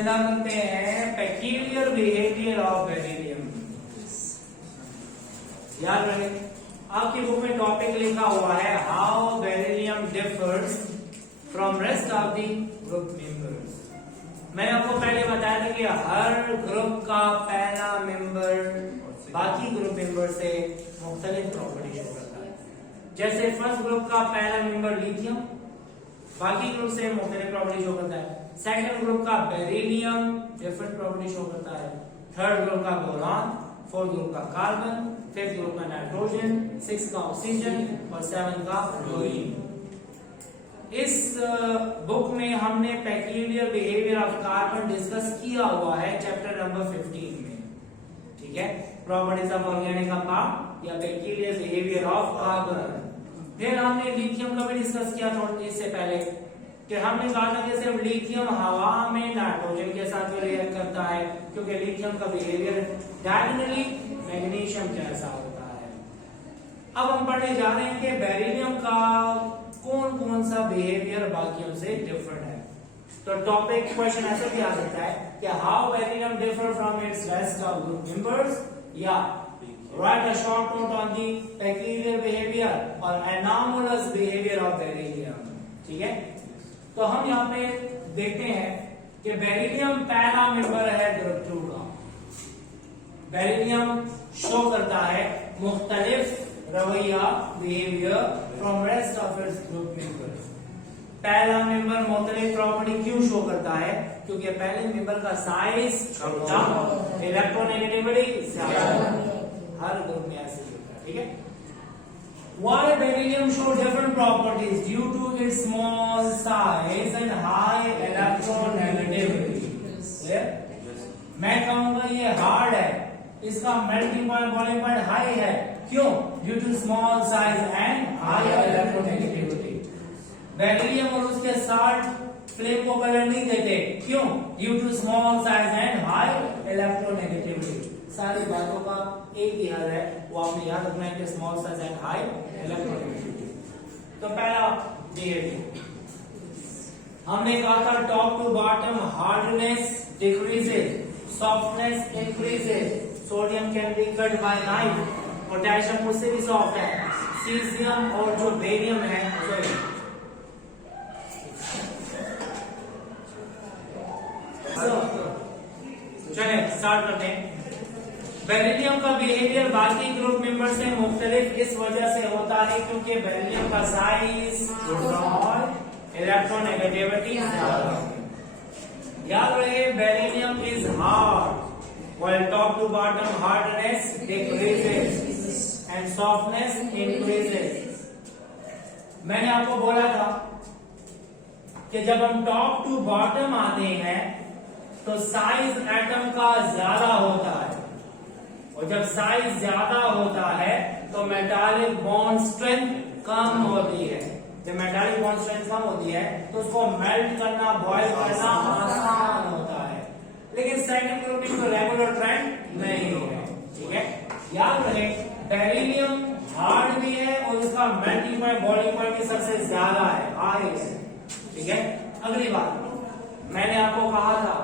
इसमें नाम बनते हैं पेक्यूलियर बिहेवियर ऑफ बेरिलियम। याद रहे आपकी बुक में टॉपिक लिखा हुआ है how beryllium differs from rest of the group members. मैंने आपको पहले बताया था कि हर ग्रुप का पहला मेंबर बाकी ग्रुप मेंबर से मुख्तलिफ प्रॉपर्टी शो करता है। जैसे फर्स्ट ग्रुप का पहला मेंबर लिथियम बाकी ग्रुप से मुख्तलिफ प्रॉपर्टी शो करता है। सेकंड ग्रुप का बेरिलियम डिफरेंट प्रॉपर्टी शो करता है। थर्ड ग्रुप का बोरॉन, फोर्थ ग्रुप का कार्बन, फिफ्थ ग्रुप का नाइट्रोजन, सिक्स का ऑक्सीजन और सेवन का क्लोरीन। इस बुक में हमने peculiar behaviour of carbon discuss किया हुआ है चैप्टर नंबर 15 में। ठीक है, प्रॉपर्टीज ऑफ ऑर्गेनिक कंपाउंड या पेक्यूलियर बिहेवियर ऑफ कार्बन। फिर हमने लिथियम का भी डिस्कस किया था इससे पहले कि हमने कहा था कि सिर्फ लिथियम हवा में नाइट्रोजन के साथ रिएक्ट करता है क्योंकि लिथियम का बिहेवियर डायगोनली मैग्नीशियम जैसा होता है। अब हम पढ़ने जा रहे हैं कि बेरिलियम का कौन कौन सा बिहेवियर बाकियों से डिफरेंट है। तो टॉपिक क्वेश्चन ऐसे भी आ सकता है कि how beryllium differ from its rest of group members या write a short note on the peculiar behavior or anomalous behavior of beryllium। ठीक है, तो हम यहाँ पे देखते हैं कि बेरिलियम पहला मेंबर है ग्रुप 2 का। बेरिलियम शो करता है मुख्तलिफ रवैया behaviour from rest of its group members. पहला मेंबर मुख्तलिफ प्रॉपर्टी क्यों शो करता है? क्योंकि पहले मेंबर का साइज छोटा, इलेक्ट्रोनेगेटिविटी ज्यादा। हर ग्रुप में ऐसे होता है। ठीक है, why beryllium show different properties due to its small size and high electronegativity। मैं कहूंगा ये हार्ड है, इसका melting point boiling point high है। क्यों? Due to small size and high electronegativity. Beryllium और उसके साल्ट फ्लेम को कलर नहीं देते। क्यों? Due to small size and high electronegativity. सारी बातों का एक ही हल है, वो आपने याद रखना है कि small size and high electronegativity. तो पहला बिहेवियर हमने कहा था top to bottom hardness decreases, softness increases, sodium can be cut by knife, potassium उससे भी सॉफ्ट है, सीजियम और जो बेरियम है चले स्टार्ट करते हैं। बेरिलियम का बिहेवियर बाकी ग्रुप मेंबर से मुख्तलिफ इस वजह से होता है क्योंकि बेरिलियम का साइज छोटा और इलेक्ट्रोनेगेटिविटी ज्यादा। याद रहे beryllium is hard while top to bottom hardness decreases and softness increases। मैंने आपको बोला था कि जब हम टॉप टू बॉटम आते हैं तो साइज एटम का ज्यादा होता है और जब साइज ज्यादा होता है तो मेटालिक बॉन्ड स्ट्रेंथ कम होती है। जब मेटालिक बॉन्ड स्ट्रेंथ कम होती है तो उसको मेल्ट करना, बॉयल करना आसान होता है। लेकिन सेकंड ग्रुप में तो रेगुलर ट्रेंड नहीं है। ठीक है, याद रहे बेरिलियम हार्ड भी है और इसका मेल्टिंग पॉइंट, बॉइलिंग पॉइंट भी सबसे ज्यादा है, हाई है। ठीक है, अगली बात मैंने आपको कहा था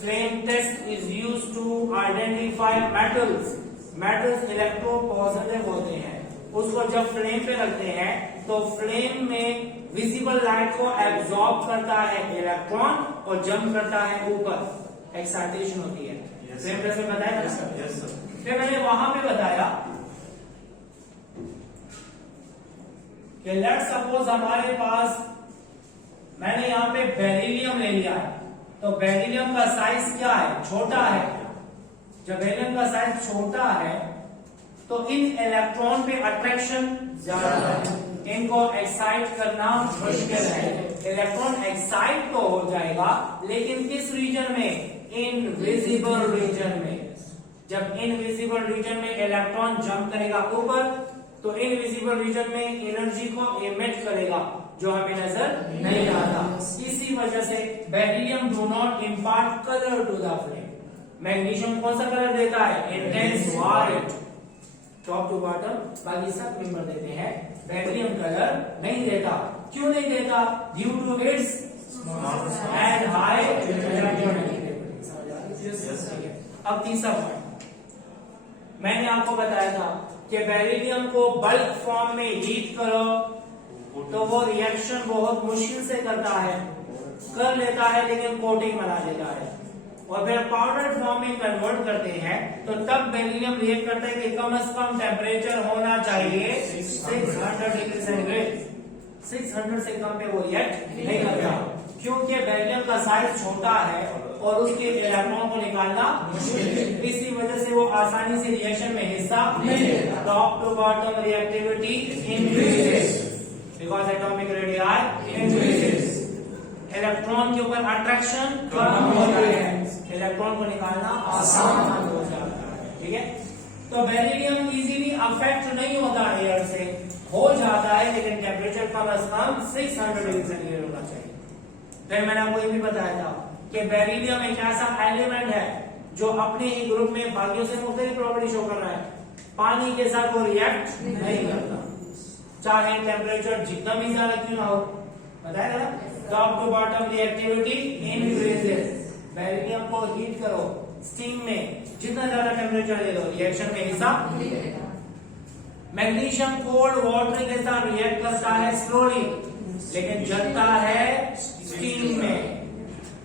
flame test is used to identify metals. Metals electropositive होते हैं, उसको जब फ्लेम पे रखते हैं तो फ्लेम में विजिबल लाइट को एब्जॉर्ब करता है इलेक्ट्रॉन और जंप करता है ऊपर, एक्साइटेशन होती है। फ्लेम टेस्ट में बताया था। फिर मैंने वहां पे बताया कि लेट्स सपोज हमारे पास मैंने यहां पे बेरिलियम ले लिया है तो बेरिलियम का साइज क्या है? छोटा है। जब बेरिलियम का साइज छोटा है तो इन इलेक्ट्रॉन पे अट्रैक्शन ज्यादा है, इनको एक्साइट करना मुश्किल है। इलेक्ट्रॉन एक्साइट तो हो जाएगा लेकिन किस रीजन में? इनविजिबल रीजन में। जब इनविजिबल रीजन में इलेक्ट्रॉन जंप करेगा ऊपर तो इनविजिबल रीजन में एनर्जी को एमिट करेगा जो हमें नजर नहीं आता। इसी वजह से beryllium do not impart colour to the flame. Magnesium कौन सा कलर देता है? Intense white. Top to bottom बाकी सब मेंबर देते हैं, बेरिलियम कलर नहीं देता। क्यों नहीं देता? Due to its and high electronegativity. अब तीसरा पॉइंट, मैंने आपको बताया था कि बेरिलियम को बल्क फॉर्म में हीट करो तो वो रिएक्शन बहुत मुश्किल से करता है, कर लेता है लेकिन कोटिंग बना देता है, और फिर पाउडर फॉर्म में कन्वर्ट करते हैं तो तब बेरिलियम रिएक्ट करता है कि कम से कम टेम्परेचर होना चाहिए 600 डिग्री सेंटीग्रेड। 600 से कम पे वो रिएक्ट नहीं करता, क्योंकि बेरिलियम का साइज छोटा है और उसके इलेक्ट्रॉन को निकालना मुश्किल है, इसी वजह से वो आसानी से रिएक्शन में हिस्सा नहीं लेता। Top to bottom reactivity increases because atomic radii increases. Electron के ऊपर अट्रैक्शन कम होता है, इलेक्ट्रॉन को निकालना आसान हो जाता है। ठीक है, तो बेरिलियम इजीली अफेक्ट नहीं होता एयर से, हो जाता है लेकिन टेम्परेचर कम से कम 600 डिग्री सेंटीग्रेड होना चाहिए। फिर मैंने आपको ये भी बताया था कि बेरिलियम एक ऐसा एलिमेंट है जो अपने ही ग्रुप में बाकियों से मुख्तलिफ प्रॉपर्टी शो कर रहा है। पानी के साथ वो रिएक्ट नहीं करता, चाहे टेम्परेचर जितना भी ज्यादा क्यों ना हो। बताया ना, top to bottom reactivity increases. Beryllium को हीट करो स्टीम में, जितना ज्यादा टेम्परेचर ले लो रिएक्शन में हिस्सा। मैग्नीशियम कोल्ड वाटर के साथ रिएक्ट करता है स्लोली, लेकिन जलता है स्टीम में।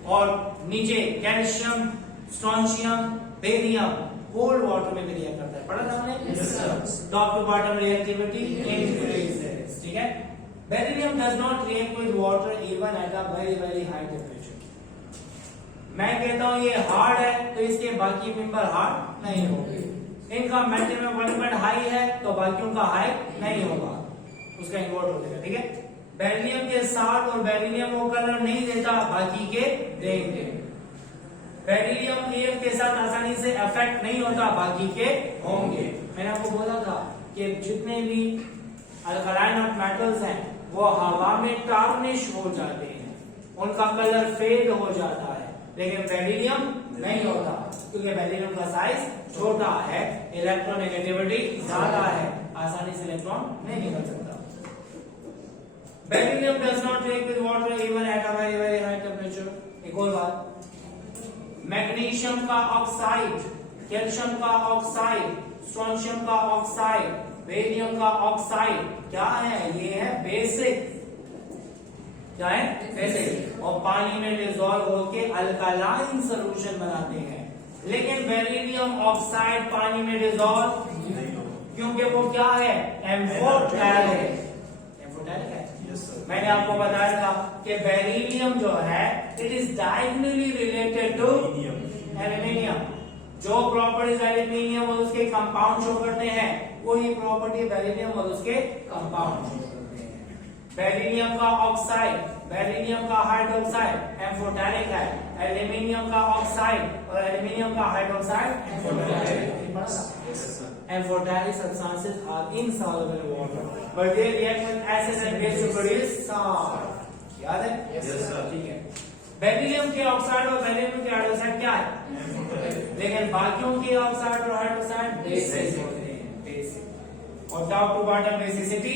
और नीचे calcium, strontium, barium cold water में भी रिएक्ट करता है, पढ़ा था हमने। Top to bottom reactivity increases. ठीक है, beryllium does not react with water even at a very very high temperature. मैं कहता हूं ये हार्ड है तो इसके बाकी मेंबर हार्ड नहीं होंगे। इनका मेटल में कंटेंट हाई है तो बाकियों का हाई नहीं होगा, उसका इन्वर्ट हो जाएगा। ठीक है, बेरिलियम के साथ और बेरिलियम को कलर नहीं देता, बाकी के देंगे। बेरिलियम एयर के साथ आसानी से अफेक्ट नहीं होता, बाकी के होंगे। मैंने आपको बोला था कि जितने भी अल्कलाइन ऑफ मेटल्स हैं वो हवा में टार्निश हो जाते हैं, उनका कलर फेड हो जाता है, लेकिन बेरिलियम नहीं होता, क्योंकि बेरिलियम का साइज छोटा है, इलेक्ट्रोनेगेटिविटी ज्यादा है, आसानी से इलेक्ट्रॉन नहीं निकल सकता। Beryllium does not react with water even at a very very high temperature. एक और बात, मैग्नीशियम का ऑक्साइड, कैल्शियम का ऑक्साइड, स्ट्रोंशियम का ऑक्साइड, बेरियम का ऑक्साइड क्या है? ये है बेसिक। क्या है? बेसिक। और पानी में डिसॉल्व होकर अल्कलाइन सॉल्यूशन बनाते हैं, लेकिन बेरिलियम ऑक्साइड पानी में डिसॉल्व क्योंकि वो क्या है? एम्फोटेरिक। एम्फोटेरिक है। मैंने आपको बताया था कि बेरिलियम जो है it is diagonally related to aluminium. जो प्रॉपर्टीज एल्यूमिनियम और उसके कंपाउंड शो करते हैं वही प्रॉपर्टी बेरिलियम और उसके कंपाउंड शो करते हैं। बेरिलियम का ऑक्साइड, बेरिलियम का हाइड्रोक्साइड एम्फोटेरिक है, एल्यूमिनियम का ऑक्साइड और एल्यूमिनियम का hydroxide amphoteric. Amphoteric substances are insoluble in water, but they react with acids and base to produce salt. याद है? Yes, sir. ठीक है। बेरिलियम के ऑक्साइड और बेरिलियम के हाइड्रोक्साइड क्या है? लेकिन बाकियों के ऑक्साइड और हाइड्रोक्साइड बेसिक होते हैं, बेसिक। और टॉप टू बॉटम बेसिसिटी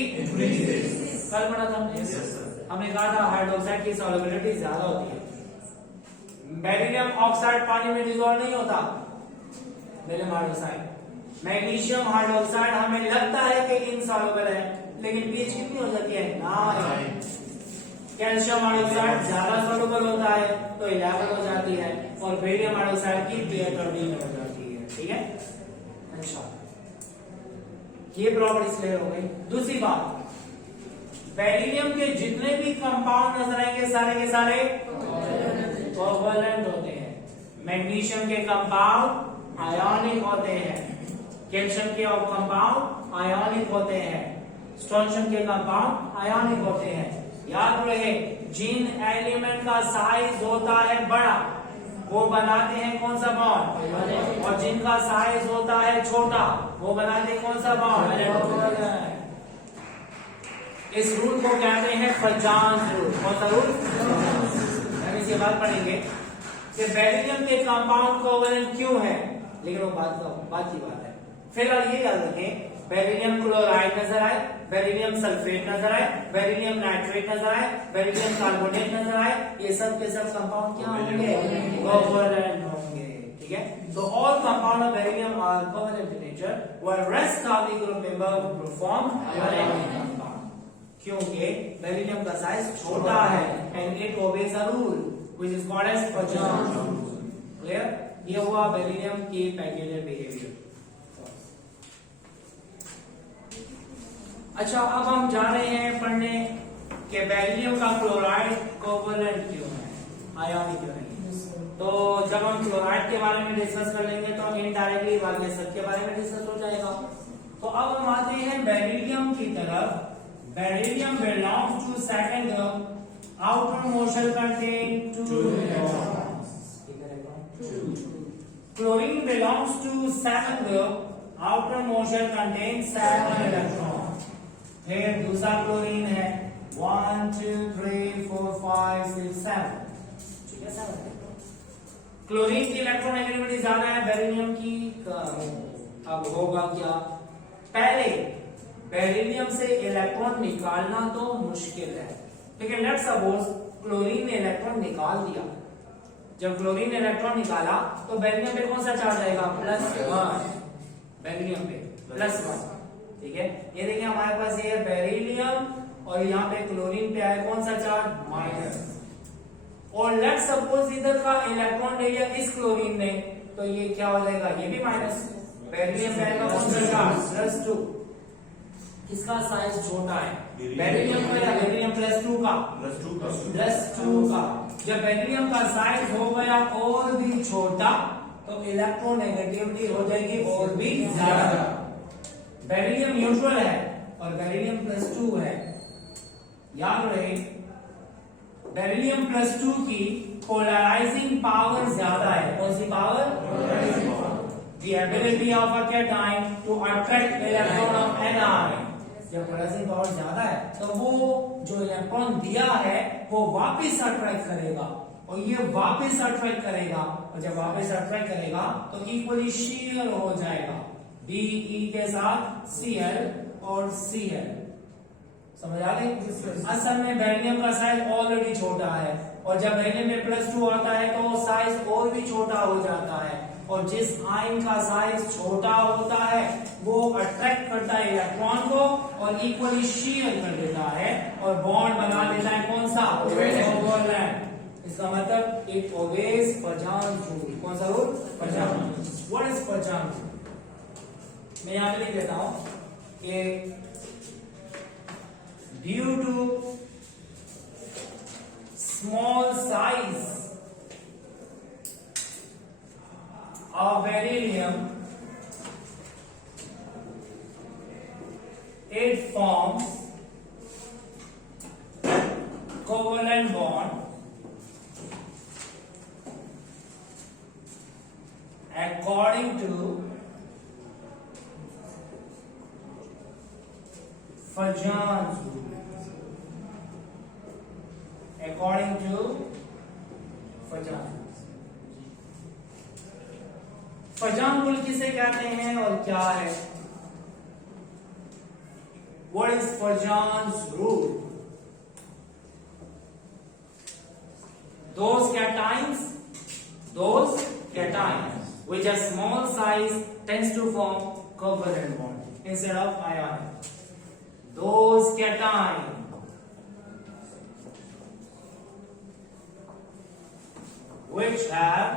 कल पढ़ा था हमने। Yes, sir. हमने कहा था हाइड्रोक्साइड की सॉल्युबिलिटी ज्यादा होती है। बेरिलियम ऑक्साइड पानी में डिसॉल्व नहीं होता, बेरिलियम हाइड्रोक्साइड। मैग्नीशियम हाइड्रोक्साइड हमें लगता है कि इनसॉल्युबल है, लेकिन पीएच कितनी हो जाती है? 9। कैल्शियम हाइड्रोक्साइड ज्यादा सॉल्युबल होता है तो 11 हो जाती है, और बेरियम हाइड्रोक्साइड की pH 13 हो जाती है। ठीक है, अच्छा, ये प्रॉपर्टी क्लियर हो गई। दूसरी बात, बेरिलियम के जितने भी कंपाउंड नजर आएंगे सारे के सारे कोवैलेंट होते हैं। मैग्नीशियम के कंपाउंड आयोनिक होते हैं, कैल्शियम के कंपाउंड आयोनिक होते हैं, स्ट्रोंशियम के कंपाउंड आयोनिक होते हैं। याद रहे, जिन एलिमेंट का साइज होता है बड़ा वो बनाते हैं कौन सा बॉन्ड, और जिनका साइज होता है छोटा वो बनाते हैं कौन सा बॉन्ड। इस रूल को कहते हैं फजान रूल। कौन सा रूल? हम इसके बाद पढ़ेंगे कि बेरिलियम के कंपाउंड कोवैलेंट क्यों है, लेकिन वो बात की बात है। फिलहाल ये याद रखें, बेरिलियम क्लोराइड नजर आए, बेरिलियम सल्फेट नजर आए, बेरिलियम नाइट्रेट नजर आए, बेरिलियम कार्बोनेट नजर आए, ये सब के सब कंपाउंड क्या होंगे? कोवैलेंट होंगे। ठीक है। तो all compound of beryllium are covalent in nature while rest of the group member perform ionic compound, क्योंकि बेरिलियम का साइज छोटा है and it obeys a rule which is called as Fajans rule. Clear? ये हुआ beryllium की peculiar behaviour. अच्छा, अब हम जा रहे हैं पढ़ने कि बेरिलियम का क्लोराइड कोवेलेंट क्यों है, आयोनिक क्यों नहीं। तो जब हम क्लोराइड के बारे में डिस्कस कर लेंगे तो इनडायरेक्टली बाकी सब के बारे में डिस्कस हो जाएगा। तो अब हम आते हैं बेरिलियम की तरफ। Beryllium belongs to second group, outer motion contain 2 electrons. Chlorine belongs to second group, outer motion contain 7 electrons. फिर दूसरा क्लोरीन है 1 2 3 4 5 6 7, ठीक है। 7 क्लोरीन की इलेक्ट्रोनेगेटिविटी ज्यादा है, बेरिलियम की कम। अब होगा क्या? पहले बेरिलियम से इलेक्ट्रॉन निकालना तो मुश्किल है, ठीक है। लेट्स सपोज क्लोरीन ने इलेक्ट्रॉन निकाल दिया। जब क्लोरीन ने इलेक्ट्रॉन निकाला तो बेरिलियम पे कौन सा चार्ज आएगा? +1। बेरिलियम पे +1, ठीक है। ये देखिए हमारे पास ये है बेरिलियम और यहाँ पे क्लोरीन पे आया कौन सा चार्ज? माइनस। और लेट्स सपोज इधर का इलेक्ट्रॉन ले लिया इस क्लोरीन ने, तो ये क्या हो जाएगा? ये भी माइनस। बेरिलियम पे आएगा कौन सा चार्ज? +2। किसका साइज छोटा है? बेरिलियम का या बेरिलियम +2 का? +2 का। जब बेरिलियम का साइज हो गया और भी छोटा तो इलेक्ट्रोनेगेटिविटी हो जाएगी और भी ज्यादा। बेरिलियम न्यूट्रल है और बेरिलियम +2 है। याद रहे बेरिलियम +2 की पोलराइजिंग पावर ज्यादा है। कौन सी power? The ability of a cation to attract electron of Ni। जब पोलराइजिंग पावर ज्यादा है तो वो जो इलेक्ट्रॉन दिया है वो वापस अट्रैक्ट करेगा और ये वापस अट्रैक्ट करेगा, और जब वापस अट्रैक्ट करेगा तो इक्वली शेयर हो जाएगा Be के साथ Cl और Cl। समझ आ गई? असल में बेरिलियम का साइज ऑलरेडी छोटा है और जब बेरिलियम में +2 आता है तो साइज और भी छोटा हो जाता है। और जिस आयन का साइज छोटा होता है वो अट्रैक्ट करता है इलेक्ट्रॉन को और इक्वली शेयर कर देता है और बॉन्ड बना देता है कौन सा? कोवेलेंट। इसका मतलब इट ओबेज पजन रूल। कौन सा rule? Fajans. What is Fajans? मैं यहां पे लिख देता हूं कि due to small size of beryllium, it forms covalent bond according to Fajans rule. According to Fajans। Fajans rule किसे कहते हैं और क्या है? What is Fajans rule? Those cations which are small size tends to form covalent bond instead of ionic. Those cations which have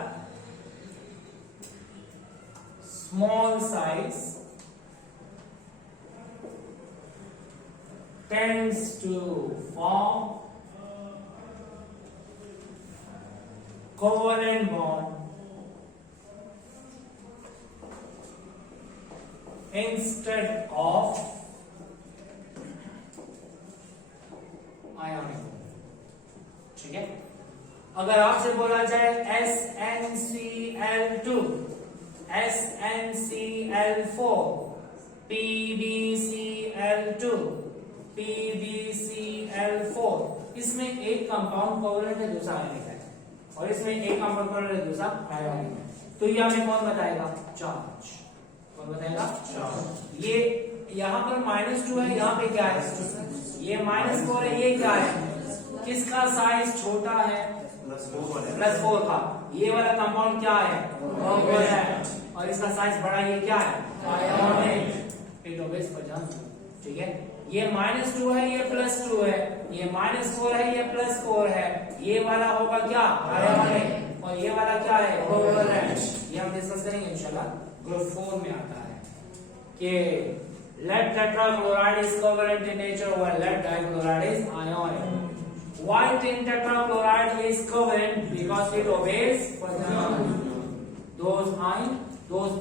small size tends to form covalent bond instead of ionic। ठीक है। अगर आपसे बोला जाए SnCl2, SnCl4, PbCl2, PbCl4, इसमें एक compound covalent है, दूसरा आयनिक है, और इसमें एक कंपाउंड कोवेलेंट है, दूसरा आयनिक है। तो ये हमें कौन बताएगा? चार्ज। कौन बताएगा? चार्ज। ये यहाँ पर -2 है, यहाँ पे क्या है? ये -4 है, ये क्या है? किसका साइज छोटा है? +4 का। ये वाला कंपाउंड क्या है, ऑर्गेनल है, और इसका साइज बड़ा, ये क्या है, आयोनिक। इट ओबेज पचास, ठीक है। ये -2 है, ये +2 है, ये -4 है, ये +4 है, ये वाला होगा क्या, आयोनिक, और ये वाला क्या है, ऑर्गेनल है। ये हम डिस्कस करेंगे इंशाल्लाह। ग्रुप 4 में आता है कि lead tetrachloride is covalent in nature while lead dichloride is ionic. Why tin tetrachloride is covalent? Because it obeys those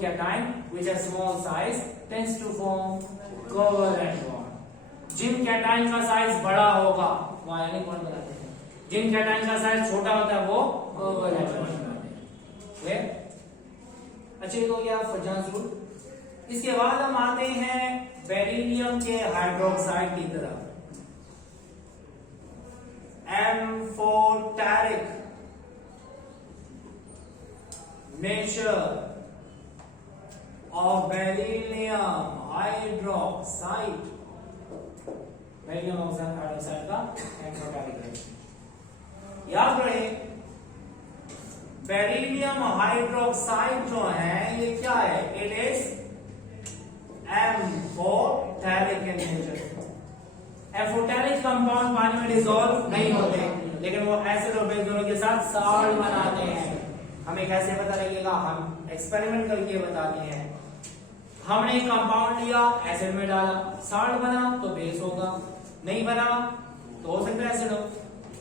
cation which are small size tends to form covalent bond. जिन cation का size बड़ा होगा वो ionic bond बनाते हैं, जिन cation का size छोटा होता है वो कोवैलेंट बॉन्ड बनाते हैं। अच्छा, तो ये फजांस रूल। इसके बाद हम आते हैं बेरिलियम के हाइड्रोक्साइड की तरफ। Amphoteric nature of beryllium hydroxide, beryllium hydroxide का एम्फोटेरिक है। याद रहे बेरिलियम हाइड्रोक्साइड जो है ये क्या है, it is amphoteric in nature. Amphoteric compound पानी में डिसॉल्व नहीं होते, लेकिन वो एसिड और बेस दोनों के साथ सॉल्ट बनाते हैं। हमें कैसे पता लगेगा, हम एक्सपेरिमेंट करके बताते हैं। हमने एक कंपाउंड लिया, एसिड में डाला, सॉल्ट बना तो बेस होगा, नहीं बना तो हो सकता है एसिड हो।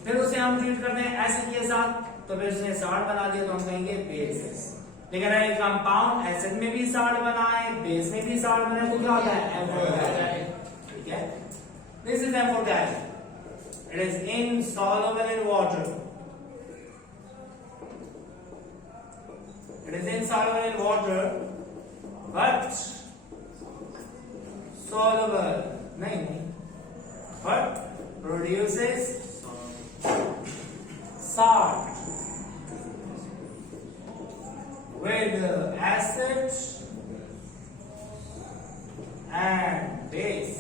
फिर उसे हम ट्रीट करते हैं एसिड के साथ, तो फिर उसने सॉल्ट बना दिया तो हम कहेंगे बेस। लेकिन अगर कंपाउंड एसिड में भी सॉल्ट बना है, बेस में भी सॉल्ट बना है, तो क्या होता है, एम्फोटेरिक। ठीक है, this is amphoteric. It is insoluble in water. It is insoluble in water, but soluble नहीं, but produces salt with acid and base.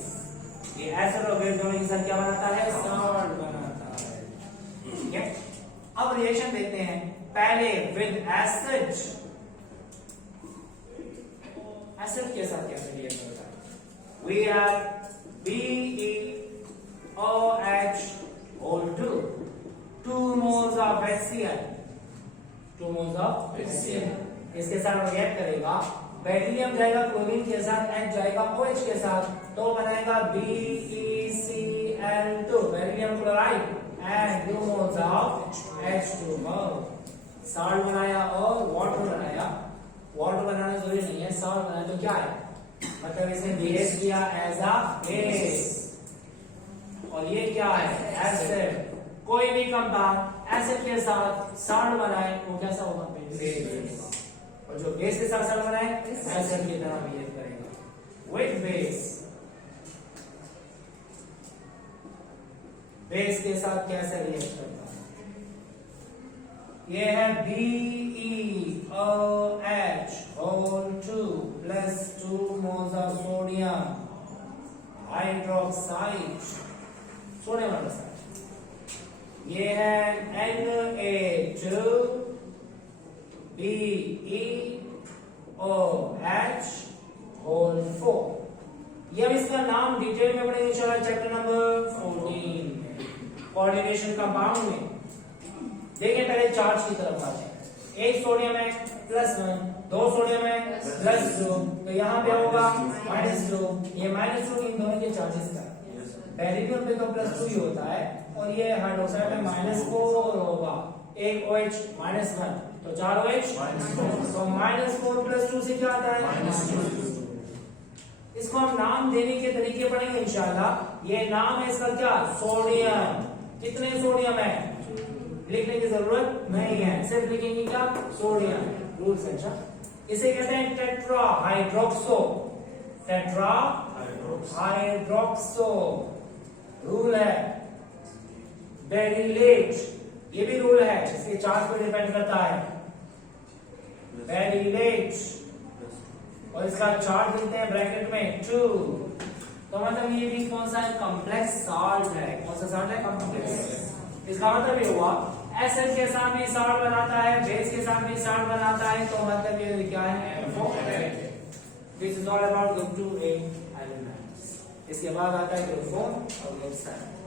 ये एसिड और बेस दोनों के साथ क्या बनाता है, सॉल्ट बनाता है। ठीक है, अब रिएक्शन देखते हैं। पहले विद एसिड, एसिड के साथ कैसे रिएक्शन होता है। We have BeOH2 2 moles of HCl, 2 moles of HCl। इसके साथ रिएक्ट करेगा, बेरिलियम जाएगा क्लोरीन के साथ, H जाएगा OH के साथ, तो बनाएगा BeCl2 beryllium chloride and 2 moles of H2O। Salt बनाया और वाटर बनाया। वाटर बनाना जरूरी नहीं है, सॉल्ट बनाया तो क्या है, मतलब इसने बिहेव किया एज अ बेस, और ये क्या है, एसिड। कोई भी कंपाउंड एसिड के साथ सॉल्ट बनाए वो कैसा होगा, बेस। और जो बेस के साथ सॉल्ट बनाए एसिड की तरह बिहेव करेगा। विद बेस, बेस के साथ कैसे रिएक्ट करता है, ये है BeOH whole 2 plus 2 moles of sodium hydroxide, sodium hydroxide. ये है Na2 BeOH whole 4। ये अब इसका नाम डिटेल में पढ़ेंगे इंशाल्लाह चैप्टर नंबर 14 में, कोऑर्डिनेशन कंपाउंड में। देखिए पहले चार्ज की तरफ आते हैं। एक सोडियम है +1, 2 सोडियम है +2, तो यहाँ पे होगा -2। ये -2 इन दोनों के चार्जेस का, बेरिलियम पे तो +2 ही होता है, और ये हाइड्रोक्साइड में -4 होगा। एक OH -1 तो 4 OH, तो -4 + 2 से क्या आता है, -2। इसको हम नाम देने के तरीके पढ़ेंगे इंशाल्लाह। ये नाम है इसका क्या, सोडियम। कितने सोडियम है लिखने की जरूरत नहीं है, सिर्फ लिखेंगे क्या, सोडियम। रूल्स है। अच्छा, इसे कहते हैं tetra hydroxo, tetra hydroxo. Rule है बेरिलेट, ये भी रूल है, इसके चार्ज पे डिपेंड करता है। बेरिलेट, और इसका चार्ज लिखते हैं ब्रैकेट में 2, तो मतलब ये भी कौन सा है, कॉम्प्लेक्स सॉल्ट है। कौन सा सॉल्ट है, कॉम्प्लेक्स। इसका मतलब ये हुआ एसएल के साथ भी सॉल्ट बनाता है, बेस के साथ भी सॉल्ट बनाता है, तो मतलब ये क्या है, this is all about group 2A elements. इसके बाद आता है ग्रुप 4 और ग्रुप 7।